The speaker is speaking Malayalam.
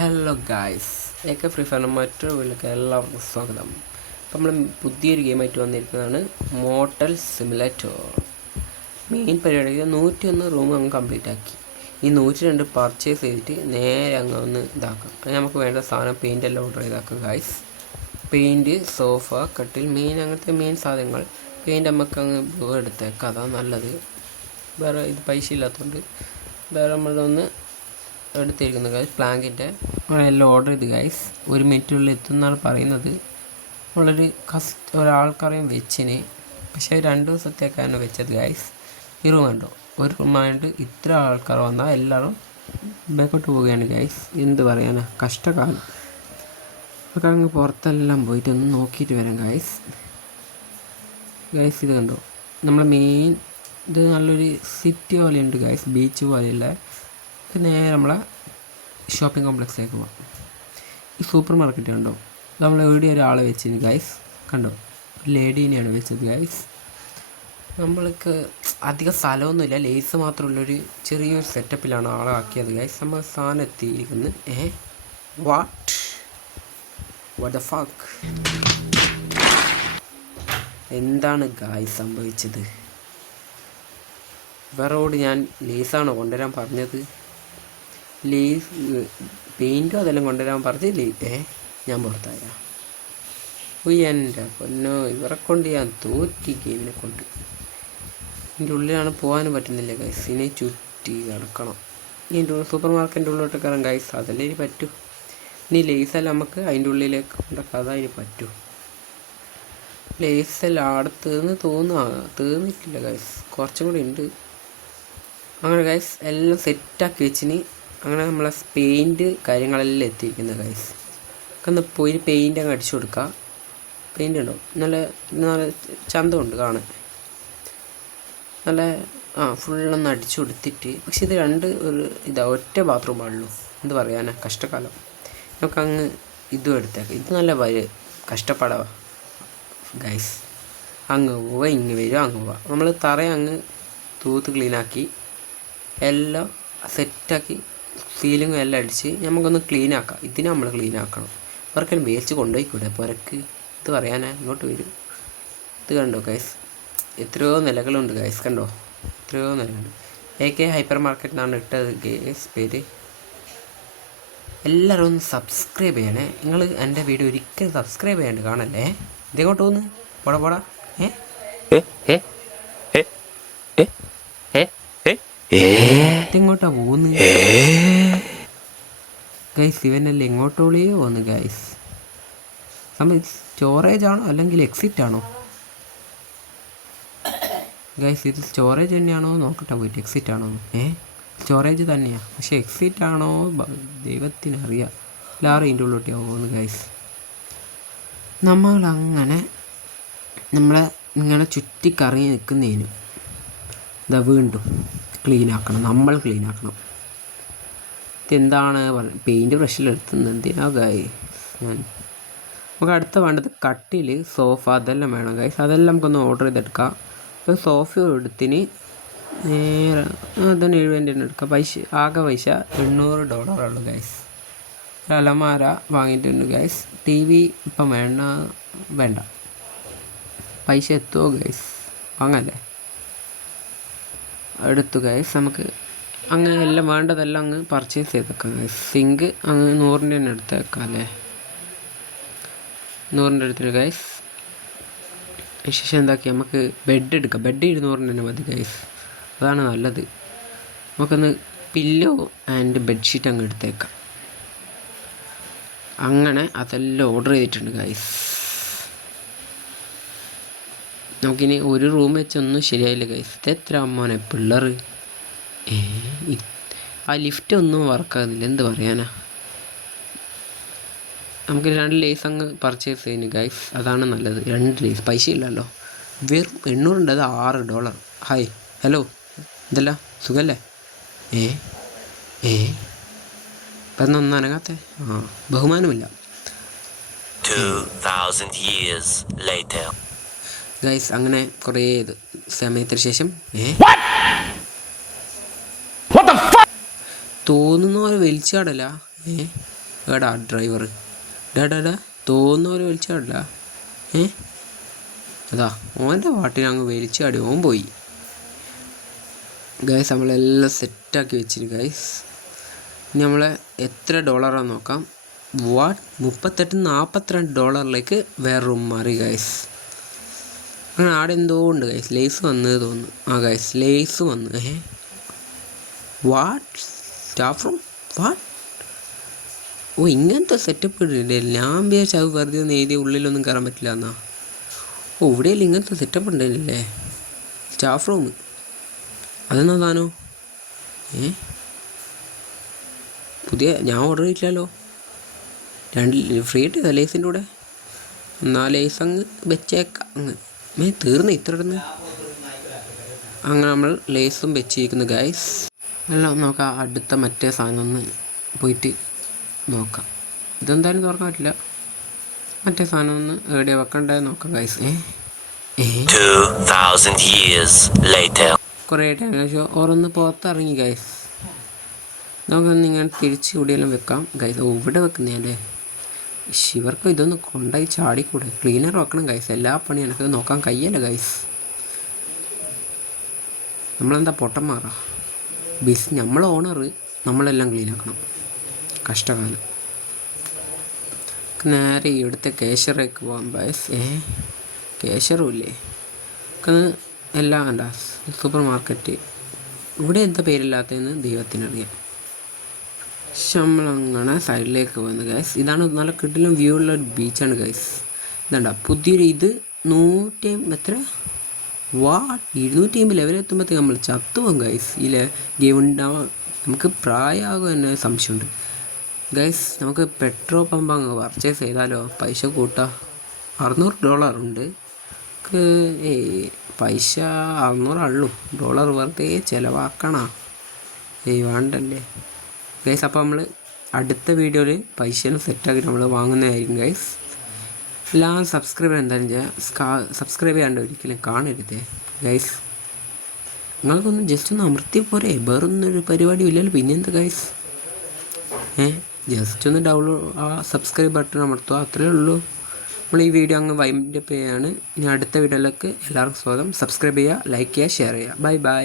ഹലോ ഗായ്സ്, ഒക്കെ ഫ്രീ ഫയർ മറ്റൊരു വീട്ടിലേക്ക് എല്ലാവർക്കും സ്വാഗതം. അപ്പം നമ്മൾ പുതിയൊരു ഗെയിമായിട്ട് വന്നിരിക്കുന്നതാണ് മോർട്ടൽ സിമുലേറ്റർ. മെയിൻ പരിപാടിക്ക് 101 റൂം അങ്ങ് കംപ്ലീറ്റ് ആക്കി. ഈ 102 പർച്ചേസ് ചെയ്തിട്ട് നേരെ അങ്ങ് ഒന്ന് ഇതാക്കാം. അത് നമുക്ക് വേണ്ട സാധനം പെയിൻ്റ് എല്ലാം ഓർഡർ ചെയ്താക്കുക ഗായ്സ്. പെയിൻറ്റ്, സോഫ, കട്ടിൽ, അങ്ങനത്തെ മെയിൻ സാധനങ്ങൾ പെയിൻറ്റ് നമുക്ക് അങ്ങ് എടുത്തേക്കാം. അതാണ് നല്ലത്. വേറെ ഇത് പൈസ ഇല്ലാത്തതുകൊണ്ട് വേറെ നമ്മളൊന്ന് എടുത്തിരിക്കുന്നത് ഗൈസ്. പ്ലാങ്കിൻ്റെ എല്ലാം ഓർഡർ ചെയ്ത് ഗൈസ്. 1 മിനിറ്റിനുള്ളിൽ എത്തുമെന്നാണ് പറയുന്നത്. നമ്മളൊരു ഒരാൾക്കറിയും വെച്ചിന്, പക്ഷേ 2 ദിവസത്തേക്കാണ് വെച്ചത് ഗൈസ്. ഈ റൂം കണ്ടോ, ഒരു റൂമായിട്ട് ഇത്ര ആൾക്കാർ വന്നാൽ എല്ലാവരും ബാക്കോട്ട് പോവുകയാണ് ഗൈസ്. എന്ത് പറയാനാ, കഷ്ടകാലം. അപ്പോൾ അങ്ങ് പുറത്തെല്ലാം പോയിട്ട് ഒന്ന് നോക്കിയിട്ട് വരാം ഗൈസ്. ഇത് കണ്ടോ, നമ്മൾ മെയിൻ ഇത് നല്ലൊരു സിറ്റി പോലെയുണ്ട് ഗൈസ്, ബീച്ച് പോലെയുള്ള. നേരെ നമ്മളെ ഷോപ്പിംഗ് കോംപ്ലക്സിലേക്ക് പോകാം. ഈ സൂപ്പർ മാർക്കറ്റ് കണ്ടോ, നമ്മൾ എവിടെ ഒരാളെ വെച്ചിന് ഗൈസ്. കണ്ടോ, ലേഡീനെയാണ് വെച്ചത് ഗൈസ്. നമ്മൾക്ക് അധികം സ്ഥലമൊന്നുമില്ല, ലേസ് മാത്രമുള്ളൊരു ചെറിയൊരു സെറ്റപ്പിലാണ് ആളെ ആക്കിയത് ഗൈസ്. നമ്മൾ സാധനം എത്തിയിരിക്കുന്നത് വാട്ട് ദ ഫക്ക്, എന്താണ് ഗൈസ് സംഭവിച്ചത്? ഇവരോട് ഞാൻ ലേസാണോ കൊണ്ടുവരാൻ പറഞ്ഞത്? ലേസ് പെയിൻറ്റും അതെല്ലാം കൊണ്ടുവരാൻ പറഞ്ഞ് ഞാൻ പുറത്തായ. എൻ്റെ പൊന്നോ, ഇവരെ കൊണ്ട് ഞാൻ തോറ്റി ഗെയിമിനെ കൊണ്ട്. ഇതിൻ്റെ ഉള്ളിലാണ് പോകാനും പറ്റുന്നില്ല ഗൈസ്. ഇതിനെ ചുറ്റി കിടക്കണം. ഇതിൻ്റെ സൂപ്പർ മാർക്കറ്റിൻ്റെ ഉള്ളിലോട്ട് കയറാൻ ഗൈസ്, അതല്ലേ ഇനി പറ്റൂ. ഇനി ലേസെല്ലാം നമുക്ക് അതിൻ്റെ ഉള്ളിലേക്ക് കൊണ്ടൊക്കെ അതിന് പറ്റൂ. ലേസെല്ലാം ആടെ തീർന്നിട്ടില്ല ഗൈസ്, കുറച്ചും കൂടി ഉണ്ട്. അങ്ങനെ ഗൈസ് എല്ലാം സെറ്റാക്കി വെച്ചിന്. അങ്ങനെ നമ്മളെ പെയിൻറ്റ് കാര്യങ്ങളെല്ലാം എത്തിയിരിക്കുന്നത് ഗൈസ്. ഒന്ന് പോയി പെയിൻ്റ് അങ്ങ് അടിച്ചു കൊടുക്കുക. പെയിൻ്റ് ഉണ്ടോ, നല്ല ചന്തമുണ്ട് കാണാൻ. നല്ല ഫുള്ളൊന്ന് അടിച്ചു കൊടുത്തിട്ട്, പക്ഷെ ഇത് ഒറ്റ ബാത്റൂം ആണല്ലോ. എന്ത് പറയാനാ, കഷ്ടകാലം. നമുക്കങ്ങ് ഇതും എടുത്തേക്കാം. ഇത് നല്ല കഷ്ടപ്പാടാ ഗൈസ്. അങ്ങ് പോവുക, ഇങ്ങ് വരിക, അങ്ങ് പോവുക. നമ്മൾ തറയങ്ങ് തൂത്ത് ക്ലീനാക്കി എല്ലാം സെറ്റാക്കി സീലിങ്ങും എല്ലാം അടിച്ച് നമുക്കൊന്ന് ക്ലീൻ ആക്കാം. ഇതിനെ നമ്മൾ ക്ലീൻ ആക്കണം. അവർക്കെല്ലാം വേസ്റ്റ് കൊണ്ടുപോയിക്കൂടെ പുരക്ക്? ഇത് പറയാനാ, ഇങ്ങോട്ട് വരും. ഇത് കണ്ടോ ഗൈസ്, എത്രയോ നിലകളുണ്ട് ഗൈസ്. കണ്ടോ, എത്രയോ നിലയുണ്ട്. AK ഹൈപ്പർ മാർക്കറ്റ് എന്നാണ് ഇട്ടത് ഗൈസ് പേര്. എല്ലാവരും ഒന്ന് സബ്സ്ക്രൈബ് ചെയ്യണേ. നിങ്ങൾ എൻ്റെ വീഡിയോ ഒരിക്കലും സബ്സ്ക്രൈബ് ചെയ്യാണ്ട് കാണല്ലേ. ഇതെങ്ങോട്ട് പോകുന്നു? പോടാ ഇതെങ്ങോട്ടാ പോകുന്നത് ഗൈസ്? ഇവനല്ലേ എങ്ങോട്ടോളേ പോകുന്നു ഗൈസ്. സ്റ്റോറേജ് ആണോ അല്ലെങ്കിൽ എക്സിറ്റ് ആണോ ഗൈസ്? ഇത് സ്റ്റോറേജ് തന്നെയാണോ നോക്കട്ടെ പോയിട്ട്. എക്സിറ്റ് ആണോ? സ്റ്റോറേജ് തന്നെയാണ്, പക്ഷെ എക്സിറ്റ് ആണോ ദൈവത്തിനറിയാം. എല്ലാവരും ഇതിൻ്റെ ഉള്ളിലോട്ട് പോകുന്നു ഗൈസ്. നമ്മളങ്ങനെ ഇങ്ങനെ ചുറ്റിക്കറങ്ങി നിൽക്കുന്നതിനും ഇതാ വീണ്ടും നമ്മൾ ക്ലീൻ ആക്കണം. ഇതെന്താണ് പെയിൻറ്റ് ബ്രഷിലെടുത്തുന്നത്? എന്തിനാ ഗായ്? നമുക്ക് അടുത്ത വേണ്ടത് കട്ടിൽ, സോഫ, അതെല്ലാം വേണം ഗൈസ്. അതെല്ലാം നമുക്കൊന്ന് ഓർഡർ ചെയ്തെടുക്കാം. ഒരു സോഫ എടുത്തിന് നേരെ അതന്നെ 70 എടുക്കാം. ആകെ പൈസ $800 ഗൈസ്. അലമാര വാങ്ങിയിട്ടുണ്ട് ഗൈസ്. TV ഇപ്പം വേണ്ട. പൈസ എത്തുമോ ഗൈസ്? വാങ്ങല്ലേ? എടുത്തു ഗൈസ്. നമുക്ക് അങ്ങ് എല്ലാം വേണ്ടതെല്ലാം അങ്ങ് പർച്ചേസ് ചെയ്തേക്കാം ഗൈസ്. സിങ്ക് അങ്ങ് 100 തന്നെ എടുത്തേക്കാം അല്ലേ? 100 എടുത്തിട്ട് ഗൈസ്. ശേഷം എന്താക്കി നമുക്ക് ബെഡ് എടുക്കാം. ബെഡ് 200 തന്നെ മതി ഗൈസ്, അതാണ് നല്ലത്. നമുക്കൊന്ന് പില്ലോ ആൻഡ് ബെഡ്ഷീറ്റ് അങ്ങ് എടുത്തേക്കാം. അങ്ങനെ അതെല്ലാം ഓർഡർ ചെയ്തിട്ടുണ്ട് ഗൈസ്. നമുക്കിനി ഒരു റൂം വെച്ചൊന്നും ശരിയായില്ല ഗൈസ്. ഇതെത്ര അമ്മോനെ പിള്ളേർ. ആ ലിഫ്റ്റ് ഒന്നും വർക്കാകുന്നില്ല, എന്ത് പറയാനാ. നമുക്ക് 2 ലേസ് അങ്ങ് പർച്ചേസ് ചെയ്യുന്നു ഗൈസ്, അതാണ് നല്ലത്. 2 ലേസ് പൈസ ഇല്ലല്ലോ. വെറും 800 അത് $6. ഹായ്, ഹലോ, എന്തല്ല സുഖല്ലേ? ഇപ്പം ഒന്നും അനങ്ങാത്തെ? ബഹുമാനമില്ല ഗൈസ്. അങ്ങനെ കുറേ സമയത്തിന് ശേഷം തോന്നുന്ന പോലെ വലിച്ചാടല്ല ഏടാ ഡ്രൈവർ ഡാ തോന്നുന്നവരെ വലിച്ചാടില്ല. അതാ ഓൻ്റെ പാട്ടിന് അങ്ങ് വലിച്ചാടി ഓൻ പോയി. ഗൈസ് നമ്മളെല്ലാം സെറ്റാക്കി വെച്ചിന് ഗൈസ്. ഇനി നമ്മളെ എത്ര ഡോളറാന്ന് നോക്കാം. വാട്ട് $38-42 വേറെ റൂം മാറി ഗൈസ്. അങ്ങനെ ആടെ എന്തോ ഉണ്ട് ഗൈസ്. ലേസ് വന്നത് തോന്നുന്നു. ഗൈസ് ലേസ് വന്ന്. വാട്ട് സ്റ്റാഫ് റൂം വാട്ട് ഇങ്ങനത്തെ സെറ്റപ്പ് ഇട്ടില്ലേ. ഞാൻ വിചാരിച്ച അത് വെറുതെ ഒന്ന് എഴുതിയ ഉള്ളിലൊന്നും കയറാൻ പറ്റില്ല എന്നാ. ഇവിടെയല്ലേ ഇങ്ങനത്തെ സെറ്റപ്പ് ഉണ്ടല്ലേ സ്റ്റാഫ് റൂം. അതെന്നാ താനോ പുതിയ ഞാൻ ഓർഡർ ചെയ്തില്ലല്ലോ. 2 ഫ്രീ ഇട്ടതാ ലേസിൻ്റെ കൂടെ. എന്നാൽ ലേസ് അങ്ങ് വെച്ചേക്കാം. അങ്ങ് തീർന്ന് ഇത്ര ഇടുന്ന്. അങ്ങനെ നമ്മൾ ലേസും വെച്ചിരിക്കുന്നു ഗൈസ്. എല്ലാം നോക്കാം. അടുത്ത മറ്റേ സാധനം ഒന്ന് പോയിട്ട് നോക്കാം. ഇതെന്തായാലും തുറക്കാൻ പറ്റില്ല. മറ്റേ സാധനം ഒന്ന് എവിടെയാ വെക്കണ്ടേ നോക്കാം ഗൈസ്. 2000 years later. കുറേ ടൈമിന് ശേഷം ഓരോന്ന് പുറത്തിറങ്ങി ഗൈസ്. നമുക്കൊന്ന് ഇങ്ങനെ തിരിച്ച് ഇവിടെയെല്ലാം വെക്കാം ഗൈസ്. ഇവിടെ വെക്കുന്നതല്ലേ. ഇവർക്ക് ഇതൊന്ന് കൊണ്ടായി ചാടിക്കൂടെ. ക്ലീനർ വെക്കണം ഗൈസ്. എല്ലാ പണി എനിക്ക് നോക്കാൻ കഴിയല്ല ഗൈസ്. നമ്മളെന്താ പൊട്ടന്മാറാ. നമ്മൾ ഓണർ നമ്മളെല്ലാം ക്ലീൻ ആക്കണം. കഷ്ടകാലം. നേരെ ഇവിടുത്തെ കേശറേക്ക് പോകാം ഗൈസ്. കേശറും ഇല്ലേ എല്ലാം കണ്ട സൂപ്പർ മാർക്കറ്റ്. ഇവിടെ എന്താ പേരില്ലാത്തതെന്ന് ദൈവത്തിനറിയാം. നമ്മളങ്ങനെ സൈഡിലേക്ക് പോകുന്നത് ഗൈസ്. ഇതാണ് നല്ല കിടിലം വ്യൂ ഉള്ള ഒരു ബീച്ചാണ് ഗൈസ്. ഇതാണ്ട പുതിയൊരു ഇത് 250 ലെവലെത്തുമ്പോഴത്തേക്ക് നമ്മൾ ചത്തുപോകും ഗൈസ്. ഈ ഗെയിം ഉണ്ടാവാൻ നമുക്ക് പ്രായമാകും തന്നെ സംശയമുണ്ട് ഗൈസ്. നമുക്ക് പെട്രോൾ പമ്പ് അങ്ങ് പർച്ചേസ് ചെയ്താലോ. പൈസ കൂട്ടാം. $600 ഉണ്ട്. പൈസ 600 ഉള്ളൂ. ഡോളർ വെറുതെ ചിലവാക്കണ. വേണ്ടല്ലേ ഗൈസ്. അപ്പോൾ നമ്മൾ അടുത്ത വീഡിയോയിൽ പൈസയെല്ലാം സെറ്റാക്കി നമ്മൾ വാങ്ങുന്നതായിരിക്കും ഗൈസ്. എല്ലാം സബ്സ്ക്രൈബ് എന്തായാലും ചെയ്യുക. സബ്സ്ക്രൈബ് ചെയ്യാണ്ട് ഒരിക്കലും കാണരുതേ ഗൈസ്. നിങ്ങൾക്കൊന്ന് ജസ്റ്റ് ഒന്ന് അമർത്തി പോരെ. വേറൊന്നൊരു പരിപാടി ഇല്ലല്ലോ. പിന്നെന്താ ഗൈസ്. ജസ്റ്റ് ഒന്ന് സബ്സ്ക്രൈബ് ബട്ടൺ അമർത്തുക. അത്രേ ഉള്ളൂ. നമ്മൾ ഈ വീഡിയോ അങ്ങ് വൈൻഡപ്പ് ചെയ്യാണ്. ഇനി അടുത്ത വീഡിയോയിലേക്ക് എല്ലാവർക്കും സ്വാഗതം. സബ്സ്ക്രൈബ് ചെയ്യുക, ലൈക്ക് ചെയ്യുക, ഷെയർ ചെയ്യുക. Bye bye.